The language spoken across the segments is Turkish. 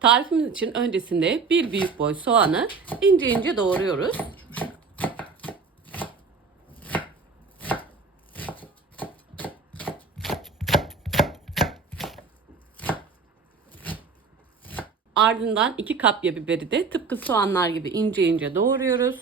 Tarifimiz için öncesinde bir büyük boy soğanı ince ince doğruyoruz. Ardından 2 kapya biberi de tıpkı soğanlar gibi ince ince doğruyoruz.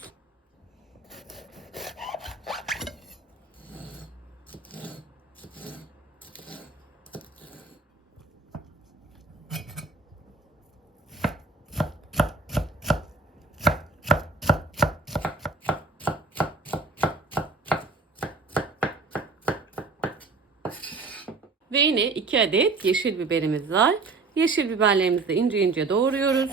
Ve yine 2 adet yeşil biberimiz var. Yeşil biberlerimizi de ince ince doğruyoruz.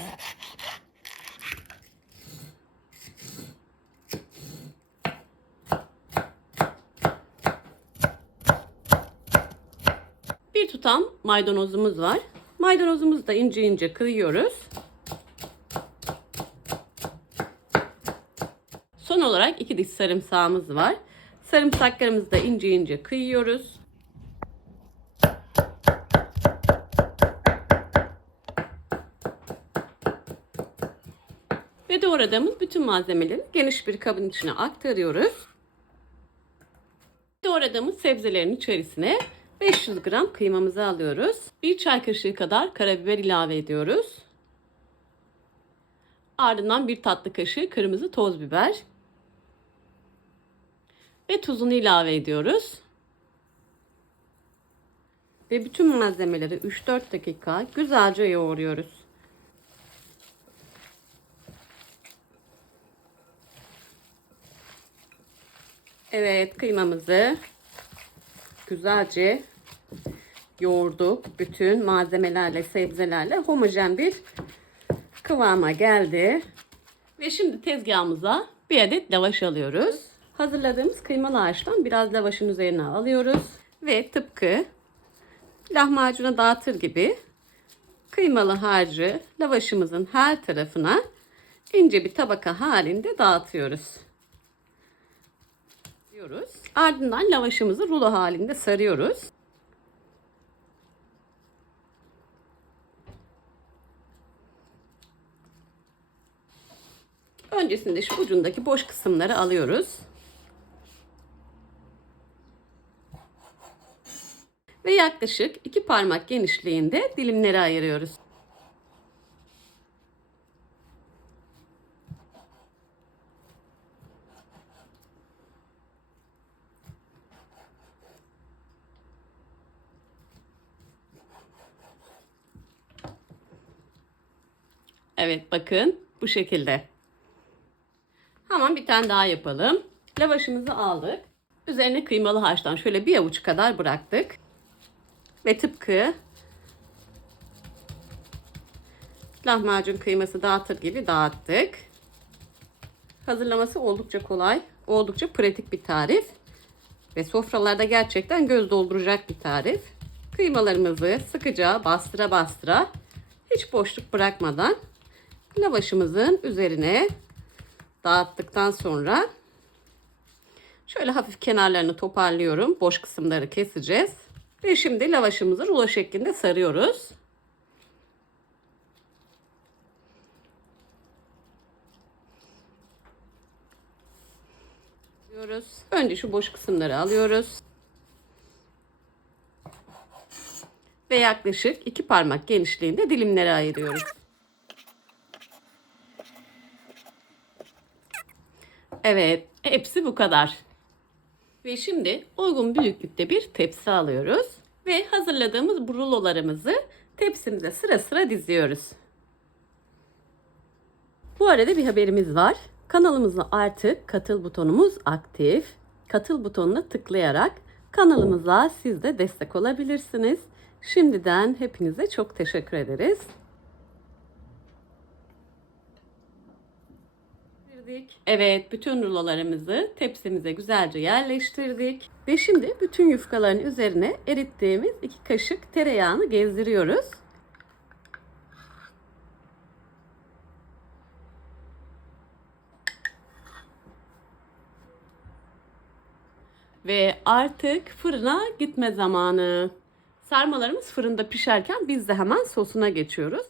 Bir tutam maydanozumuz var. Maydanozumuzu da ince ince kıyıyoruz. Son olarak iki diş sarımsağımız var. Sarımsaklarımızı da ince ince kıyıyoruz. Ve doğradığımız bütün malzemeleri geniş bir kabın içine aktarıyoruz. Doğradığımız sebzelerin içerisine 500 gram kıymamızı alıyoruz. Bir çay kaşığı kadar karabiber ilave ediyoruz. Ardından bir tatlı kaşığı kırmızı toz biber. Ve tuzunu ilave ediyoruz. Ve bütün malzemeleri 3-4 dakika güzelce yoğuruyoruz. Evet kıymamızı güzelce yoğurduk. Bütün malzemelerle, sebzelerle homojen bir kıvama geldi. Ve şimdi tezgahımıza bir adet lavaş alıyoruz. Hazırladığımız kıymalı harçtan biraz lavaşın üzerine alıyoruz. Ve tıpkı lahmacuna dağıtır gibi kıymalı harcı lavaşımızın her tarafına ince bir tabaka halinde dağıtıyoruz diyoruz. Ardından lavaşımızı rulo halinde sarıyoruz. Öncesinde şu ucundaki boş kısımları alıyoruz. Ve yaklaşık iki parmak genişliğinde dilimlere ayırıyoruz. Evet bakın bu şekilde. Hemen bir tane daha yapalım. Lavaşımızı aldık. Üzerine kıymalı harçtan şöyle bir avuç kadar bıraktık. Ve tıpkı lahmacun kıyması dağıtır gibi dağıttık. Hazırlaması oldukça kolay, oldukça pratik bir tarif. Ve sofralarda gerçekten göz dolduracak bir tarif. Kıymalarımızı sıkıca bastıra bastıra hiç boşluk bırakmadan lavaşımızın üzerine dağıttıktan sonra şöyle hafif kenarlarını toparlıyorum. Boş kısımları keseceğiz. Ve şimdi lavaşımızı rulo şeklinde sarıyoruz. Alıyoruz. Önce şu boş kısımları alıyoruz. Ve yaklaşık iki parmak genişliğinde dilimlere ayırıyoruz. Evet, hepsi bu kadar. Ve şimdi uygun büyüklükte bir tepsi alıyoruz. Ve hazırladığımız bu rulolarımızı tepsimize sıra sıra diziyoruz. Bu arada bir haberimiz var. Kanalımızda artık katıl butonumuz aktif. Katıl butonuna tıklayarak kanalımıza siz de destek olabilirsiniz. Şimdiden hepinize çok teşekkür ederiz. Yerleştirdik. Evet, bütün rulolarımızı tepsimize güzelce yerleştirdik. Ve şimdi bütün yufkaların üzerine erittiğimiz iki kaşık tereyağını gezdiriyoruz. Ve artık fırına gitme zamanı. Sarmalarımız fırında pişerken biz de hemen sosuna geçiyoruz.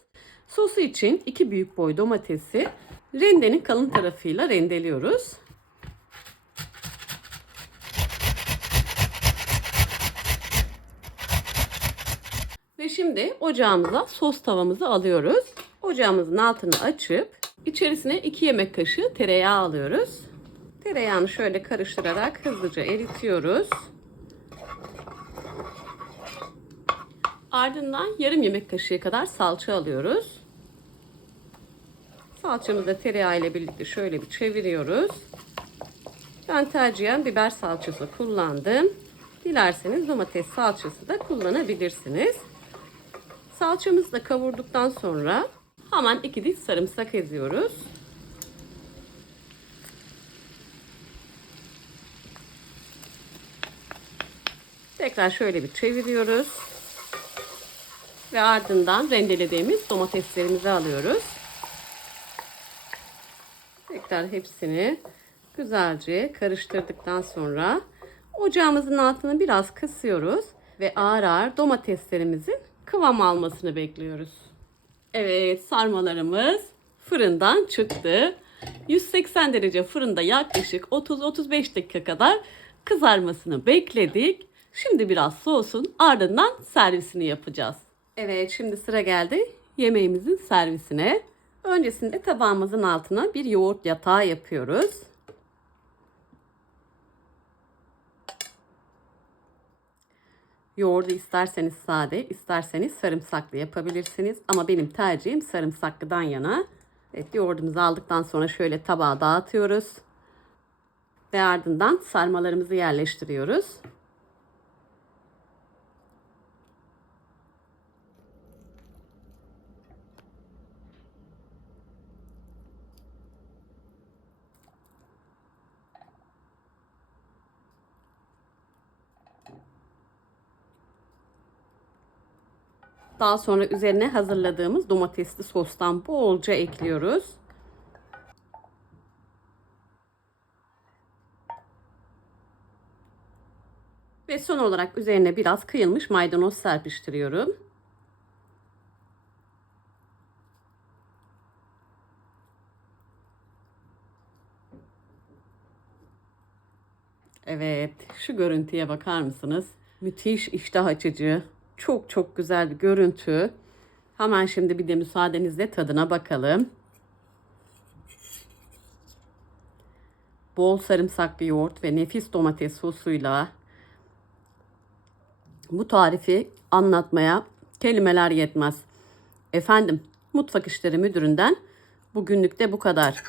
Sosu için 2 büyük boy domatesi rendenin kalın tarafıyla rendeliyoruz. Ve şimdi ocağımıza sos tavamızı alıyoruz. Ocağımızın altını açıp içerisine 2 yemek kaşığı tereyağı alıyoruz. Tereyağını şöyle karıştırarak hızlıca eritiyoruz. Ardından yarım yemek kaşığı kadar salça alıyoruz. Salçamızı da tereyağı ile birlikte şöyle bir çeviriyoruz. Ben tercihen biber salçası kullandım. Dilerseniz domates salçası da kullanabilirsiniz. Salçamızı da kavurduktan sonra hemen iki diş sarımsak eziyoruz. Tekrar şöyle bir çeviriyoruz. Ve ardından rendelediğimiz domateslerimizi alıyoruz. Tekrar hepsini güzelce karıştırdıktan sonra ocağımızın altını biraz kısıyoruz ve ağır ağır domateslerimizin kıvam almasını bekliyoruz. Evet sarmalarımız fırından çıktı. 180 derece fırında yaklaşık 30-35 dakika kadar kızarmasını bekledik. Şimdi biraz soğusun ardından servisini yapacağız. Evet şimdi sıra geldi yemeğimizin servisine. Öncesinde tabağımızın altına bir yoğurt yatağı yapıyoruz. Yoğurdu isterseniz sade, isterseniz sarımsaklı yapabilirsiniz. Ama benim tercihim sarımsaklıdan yana. Evet, yoğurdumuzu aldıktan sonra şöyle tabağa dağıtıyoruz. Ve ardından sarmalarımızı yerleştiriyoruz. Daha sonra üzerine hazırladığımız domatesli sostan bolca ekliyoruz. Ve son olarak üzerine biraz kıyılmış maydanoz serpiştiriyorum. Evet, şu görüntüye bakar mısınız? Müthiş iştah açıcı, çok çok güzel bir görüntü. Hemen şimdi bir de müsaadenizle tadına bakalım. Bol sarımsaklı yoğurt ve nefis domates sosuyla bu tarifi anlatmaya kelimeler yetmez. Efendim, Mutfak İşleri Müdürü'nden bugünlük de bu kadar.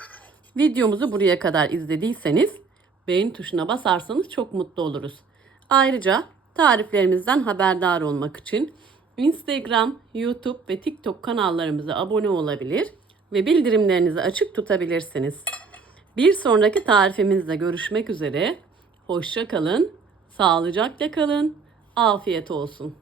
Videomuzu buraya kadar izlediyseniz beğen tuşuna basarsanız çok mutlu oluruz. Ayrıca tariflerimizden haberdar olmak için Instagram, YouTube ve TikTok kanallarımıza abone olabilir ve bildirimlerinizi açık tutabilirsiniz. Bir sonraki tarifimizde görüşmek üzere. Hoşça kalın, sağlıcakla kalın, afiyet olsun.